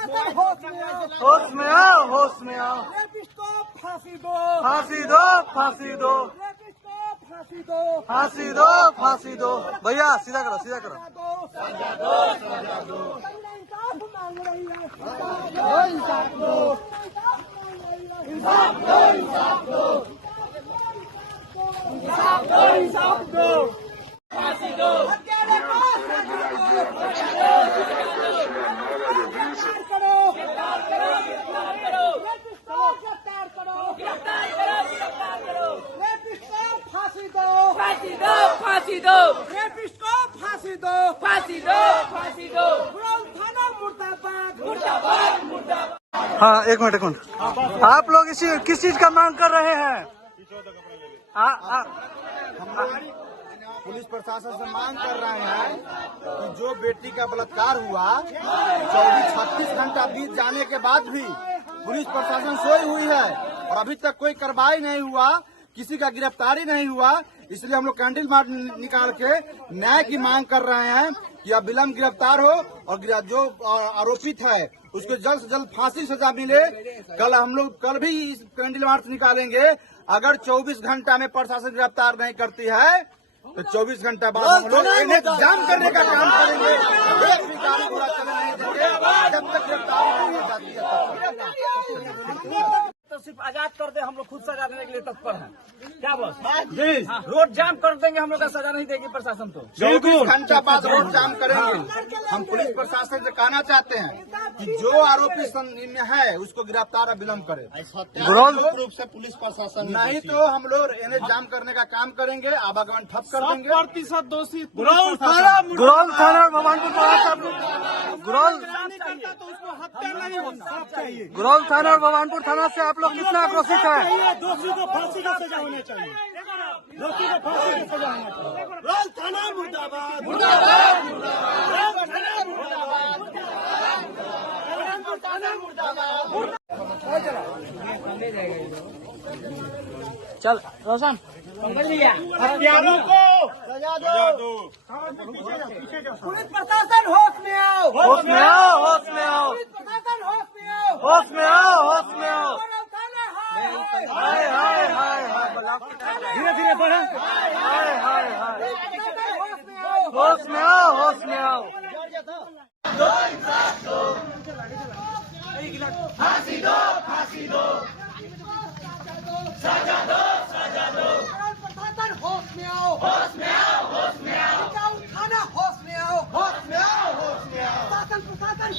होश में आओ, होश में आओ। फांसी दो, फांसी दो, फांसी दो, फांसी दो, फांसी दो, फांसी दो। भैया सीधा करो, सीधा करो। फांसी दो, रेपिस्ट को फांसी दो, फांसी दो, फांसी दो। थाना मुर्दाबाद, मुर्दाबाद, मुर्दाबाद। हाँ एक मिनट, एक मिनट। आप लोग इसी किस चीज का मांग कर रहे हैं? पुलिस प्रशासन से मांग कर रहे हैं कि जो बेटी का बलात्कार हुआ 24-36 घंटा बीत जाने के बाद भी पुलिस प्रशासन सोई हुई है और अभी तक कोई कार्रवाई नहीं हुआ, किसी का गिरफ्तारी नहीं हुआ। इसलिए हम लोग कैंडल मार्च निकाल के न्याय की मांग कर रहे हैं कि अब विलम्ब गिरफ्तार हो और जो आरोपित है उसको जल्द से जल्द फांसी सजा मिले। कल भी इस कैंडल मार्च निकालेंगे। अगर 24 घंटा में प्रशासन गिरफ्तार नहीं करती है तो 24 घंटा बाद हम लोग इन्हें जाम करने का काम करेंगे। एक भी गाड़ी घोड़ा चलने नहीं देंगे जब तक गिरफ्तारी नहीं हो जाती है। तो सिर्फ आजाद कर दे, हम लोग खुद सजा देने के लिए तत्पर हैं। क्या बस जी रोड जाम कर देंगे, हम लोग का सजा नहीं देगी प्रशासन। तो 24 घंटा बाद रोड जाम करेंगे। हम पुलिस प्रशासन से कहना चाहते हैं कि जो आरोपी में है उसको गिरफ्तार विलम्ब करे। रूप से पुलिस प्रशासन नहीं तो हम लोग इन्हें जाम करने का काम करेंगे, आवागमन ठप कर देंगे। 100% दोषी गुरौल थाना और भगवानपुर थाना से गुरौल थाना और भगवानपुर थाना से आप लोग कितना आक्रोशित है? दोषी को फांसी का सजा होनी चाहिए, दोषी को फांसी की सजा होनी चाहिए। गुरौल थाना मुर्दाबाद, मुर्दाबाद, चल रोशन हत्यारों को सजा दो। पुलिस प्रशासन होश में आओ, होश में आओ, होश में आओ, पुलिस प्रशासन होश में आओ, होश में आओ, होश में आओ। हाय हाय हाय हाय, धीरे धीरे बढ़े। हाय हाय हाय, होश में आओ, होश में आओ। फांसी दो, फांसी दो, सजा दो, सजा दो। प्रशासन होश में आओ, होश में आओ, होश में आओ। थाना होश में आओ, होश में आओ, होश में आओ। प्रशासन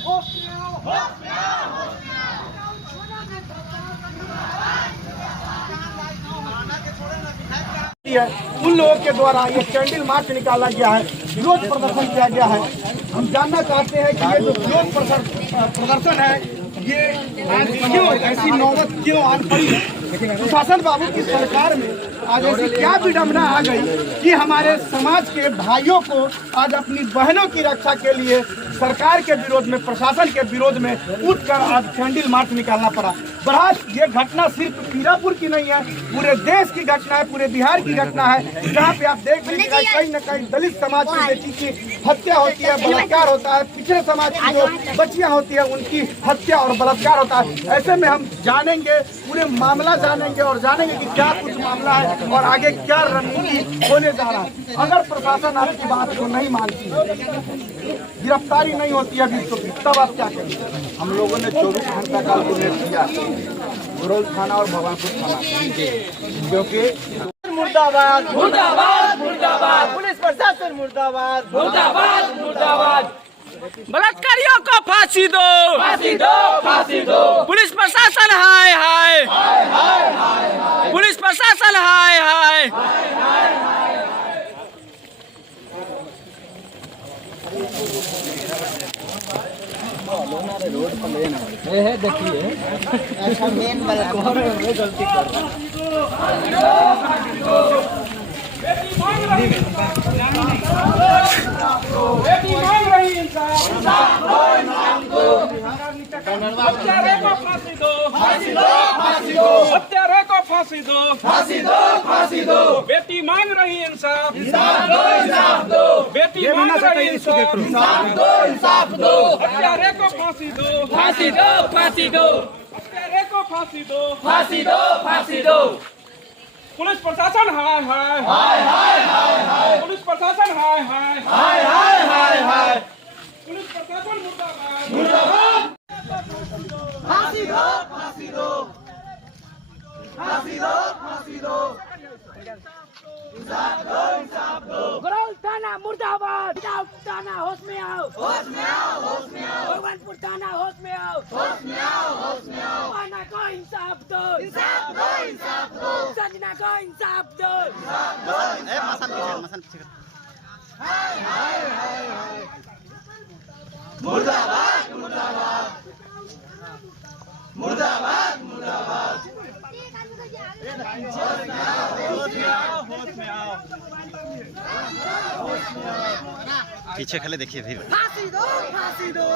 होश में आओ, होश में आओ, होश में आओ। उन लोगों के द्वारा ये कैंडल मार्च निकाला गया है, विरोध प्रदर्शन किया गया है। हम जानना चाहते हैं कि ये जो विरोध प्रदर्शन है ये आज क्यों ऐसी नौबत क्यों आन पड़ी है? सुशासन बाबू की सरकार में आज ऐसी क्या विडंबना आ गई कि हमारे समाज के भाइयों को आज अपनी बहनों की रक्षा के लिए सरकार के विरोध में, प्रशासन के विरोध में उठकर आज कैंडल मार्च निकालना पड़ा। बहरहाल ये घटना सिर्फ पीरापुर की नहीं है, पूरे देश की घटना है, पूरे बिहार की घटना है, जहाँ पे आप देख लीजिएगा कहीं न कहीं दलित समाज की बेटी की हत्या होती है, बलात्कार होता है, पिछड़े समाज की जो बच्चियाँ होती है उनकी हत्या और बलात्कार होता है। ऐसे में हम जानेंगे, पूरे मामला जानेंगे और जानेंगे कि क्या कुछ मामला है और आगे क्या रणनीति होने जा रहा है। अगर प्रशासन आपकी बात को नहीं मानती है, गिरफ्तारी नहीं होती है अभी तो तब आप क्या करेंगे? हम लोगों ने 24 घंटा का उल्लेख किया गुरौल थाना और भगवानपुर थाना, क्योंकि मुर्दाबाद, मुर्दाबाद, मुर्दाबाद, पुलिस प्रशासन मुर्दाबाद, मुर्दाबाद, मुर्दाबाद। बलात्कारियों को फांसी दो, फांसी दो, फांसी दो। पुलिस प्रशासन हाय हाय, पुलिस प्रशासन हाय हाय। रोड पर लेना है, देखिए ऐसा मेन वाला गलती कर रहा है। बेटी मांग रही इंसाफ, फांसी दो, फांसी दो। फांसी दो, हत्यारे को फांसी दो, फांसी दो, फांसी दो, बेटी मांग रही इंसाफ, इंसाफ दो, इंसाफ दो, बेटी मांग रही इंसाफ, इंसाफ दो, इंसाफ दो, हत्यारे को फांसी दो, फांसी दो, फांसी दो, हत्यारे को फांसी दो, फांसी दो, फांसी दो। पुलिस प्रशासन हाय हाय हाय हाय हाय हाय पुलिस प्रशासन हाय हाय हाय हाय हाय हाय, पुलिस प्रशासन मुर्दाबाद, मुर्दाबाद। फांसी दो, फांसी दो, फांसी दो, फांसी दो, इंसाफ दो, इंसाफ दो। गरौल थाना मुर्दाबाद, थाना होश में आओ, होश में आओ, होश में आओ, भगवानपुर थाना होश में आओ, होश में आओ, होश में आओ। पाना को इंसाफ दो, इंसाफ दो, इंसाफ दो, संजना को इंसाफ दो, हाय हाय हाय हाय, मुर्दाबाद, मुर्दाबाद, मुर्दाबाद, मुर्दाबाद। पीछे खड़े देखिए फिर फांसी दो, फांसी दो।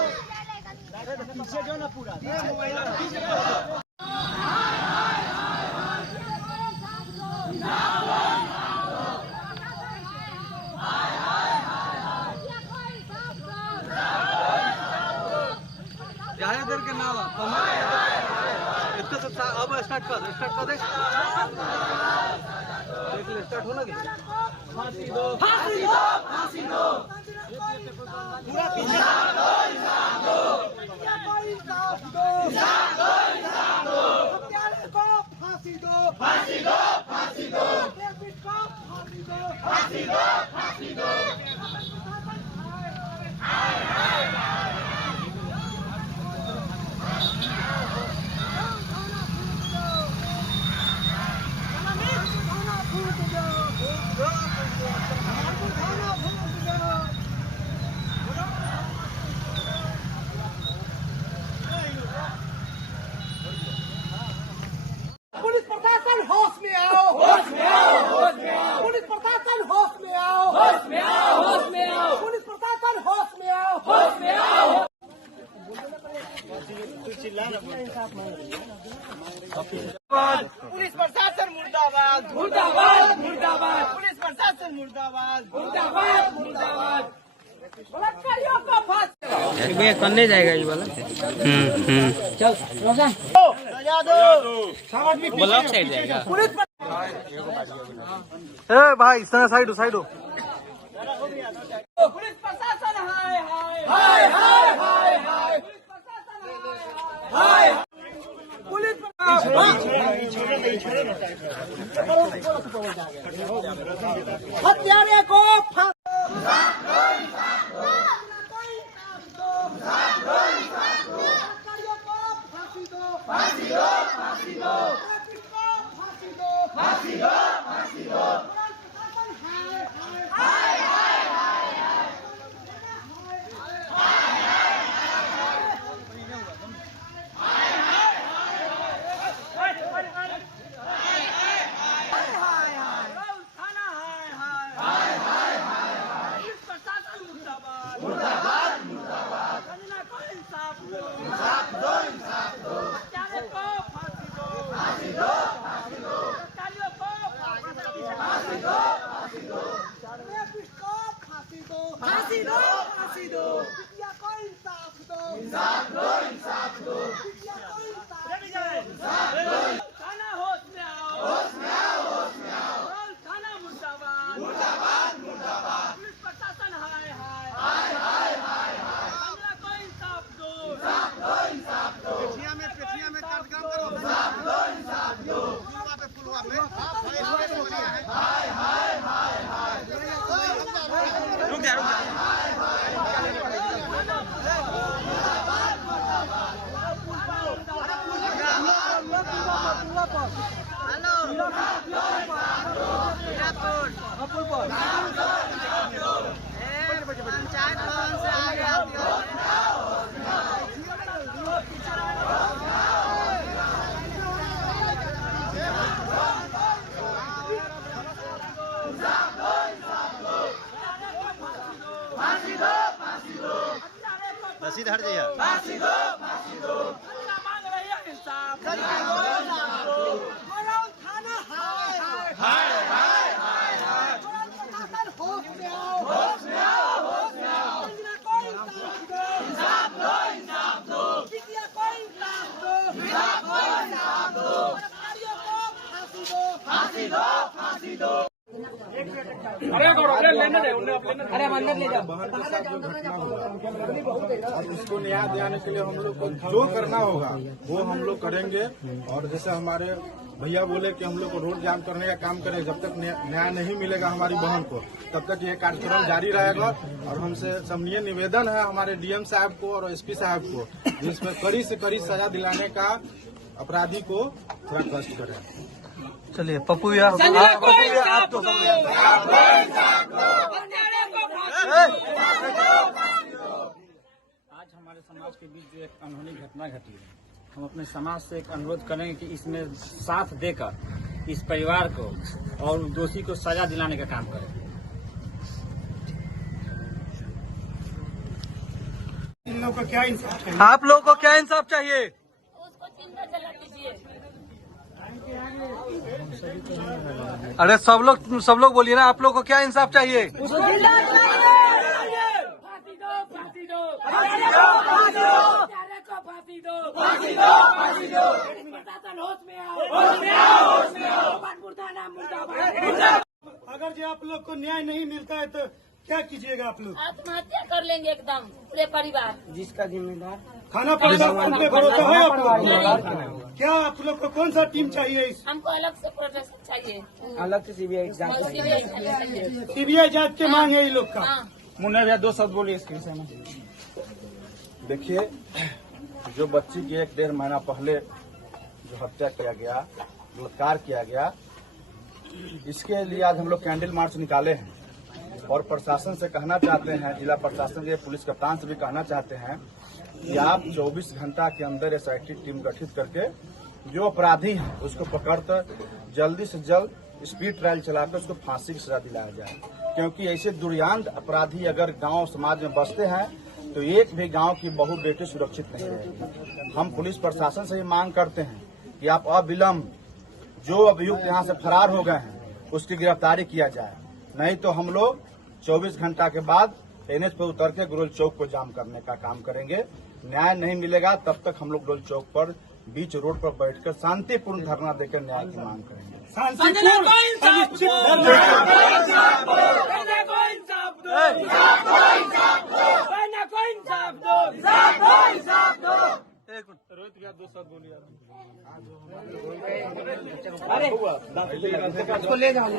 देर के नाम इतना सब अब स्टार्ट कर दे देख ले स्टार्ट होना क्या फांसी दो, फांसी दो, पूरा पीछे दो, इंसाफ दो, इंसाफ दो, इंसाफ दो, इंसाफ दो, हत्यारे को फांसी दो, फांसी दो, फांसी दो, रेपिस्ट को फांसी दो, फांसी दो, फांसी दो। पुलिस प्रशासन होश में आओ, होश में आओ, होश में आओ, पुलिस प्रशासन होश में आओ, होश में आओ, होश में आओ, पुलिस प्रशासन होश में आओ, होश में आओ। पुलिस प्रशासन मुर्दाबाद, मुर्दाबाद, मुर्दाबाद, पुलिस प्रशासन मुर्दाबाद, मुर्दाबाद, मुर्दाबाद। बलात्कारियों को फांसी भैया करने जाएगा ये वाला ब्लॉक साइड जाएगा ए भाई साइड हो पुलिस प्रशासन हाय हाय हाय हाय हाय हाय, पुलिस प्रशासन हाय। पुलिस हत्यारे को फांसी दो, फांसी दो, फांसी दो, फांसी दो। हाय हाय हाय हाय, मुर्दाबाद, मुर्दाबाद, इंसाफ दो, इंसाफ दो, हत्यारे को फांसी दो, फांसी दो, फांसी दो, हत्यारियों को फांसी दो, फांसी दो, रेपिस्ट को फांसी दो, फांसी दो, फांसी दो, पिटिया को इंसाफ दो, इंसाफ दो, इंसाफ दो, पिटिया को इंसाफ इंसाफ दो। थाना होश में आओ, होश में आओ, होश में आओ, गरौल थाना मुर्दाबाद, मुर्दाबाद, मुर्दाबाद, पुलिस प्रशासन हाय हाय हाय हाय हाय हाय, संजना को इंसाफ दो, इंसाफ दो, इंसाफ दो, पेटिया में काट काम करो इंसाफ दो, इंसाफ दो, फुलवा पे हाय हाय हाय हाय, रुक जा रसीद हट जाइए फांसी दो, फांसी दो, मांग रही है इंसाफ, संजना को अरे गौरव लेने दे उन्हें अब लेने दे। अरे मंदिर ले जाओ। बहन के साथ जो घटना हुआ और इसको न्याय दिलाने के लिए हम लोग को जो करना होगा वो हम लोग करेंगे। और जैसे हमारे भैया बोले कि हम लोग को रोड जाम करने का काम करें, जब तक न्याय नहीं मिलेगा हमारी बहन को तब तक ये कार्यक्रम जारी रहेगा। और हमसे समनीय निवेदन है हमारे डीएम साहब को और एसपी साहब को, जिसमें कड़ी से कड़ी सजा दिलाने का अपराधी को थोड़ा कष्ट करें। चलिए पप्पू भैया आप तो आज हमारे समाज के बीच जो एक अनहोनी घटना घटी है, हम अपने समाज से एक अनुरोध करेंगे कि इसमें साथ देकर इस परिवार को और दोषी को सजा दिलाने का काम करें। इन लोगों को क्या इंसाफ चाहिए? आप लोगों को क्या इंसाफ चाहिए? उसको चिंता चला दीजिए। अरे सब लोग बोलिए ना, आप लोगों को क्या इंसाफ चाहिए? फांसी दो, फांसी दो, फांसी दो, फांसी दो, बेचारे को फांसी दो, फांसी दो, फांसी दो। प्रशासन होश में आओ, होश में आओ, होश में आओ। मुर्दाबाद, मुर्दाबाद। अगर जो आप लोग को न्याय नहीं मिलता है तो क्या कीजिएगा आप लोग? आत्महत्या कर लेंगे एकदम पूरे परिवार। जिसका जिम्मेदार खाना पीना उन पे भरोसा है आप लोग? क्या आप लोग को कौन सा टीम चाहिए? हमको अलग से प्रोटेक्शन चाहिए, अलग से सीबीआई जांच चाहिए। सीबीआई जांच के मांग है ये लोग का। हाँ। मुन्ना भैया 2 शब्द बोलिए इसके विषय में। देखिए, जो बच्ची की 1-1.5 महीना पहले जो हत्या किया गया, बलात्कार किया गया, इसके लिए आज हम लोग कैंडल मार्च निकाले हैं और प्रशासन से कहना चाहते हैं, जिला प्रशासन के पुलिस कप्तान से भी कहना चाहते हैं कि आप 24 घंटा के अंदर एसआईटी टीम गठित करके जो अपराधी है उसको पकड़कर जल्दी से जल्द स्पीड ट्रायल चलाकर उसको फांसी की सजा दिलाया जाए। क्योंकि ऐसे दुर्यान्त अपराधी अगर गांव समाज में बसते हैं तो एक भी गांव की बहू बेटी सुरक्षित नहीं रहेगी। हम पुलिस प्रशासन से ही मांग करते हैं कि आप अविलंब जो अभियुक्त यहाँ से फरार हो गए हैं उसकी गिरफ्तारी किया जाए, नहीं तो हम लोग 24 घंटा के बाद एनएच पर उतर के गुरुल चौक को जाम करने का काम करेंगे। न्याय नहीं मिलेगा तब तक हम लोग गुरुल चौक पर बीच रोड पर बैठकर शांतिपूर्ण धरना देकर न्याय की मांग करेंगे। रोहित भैया 2 शब्द बोलिए। इसको ले जाओ।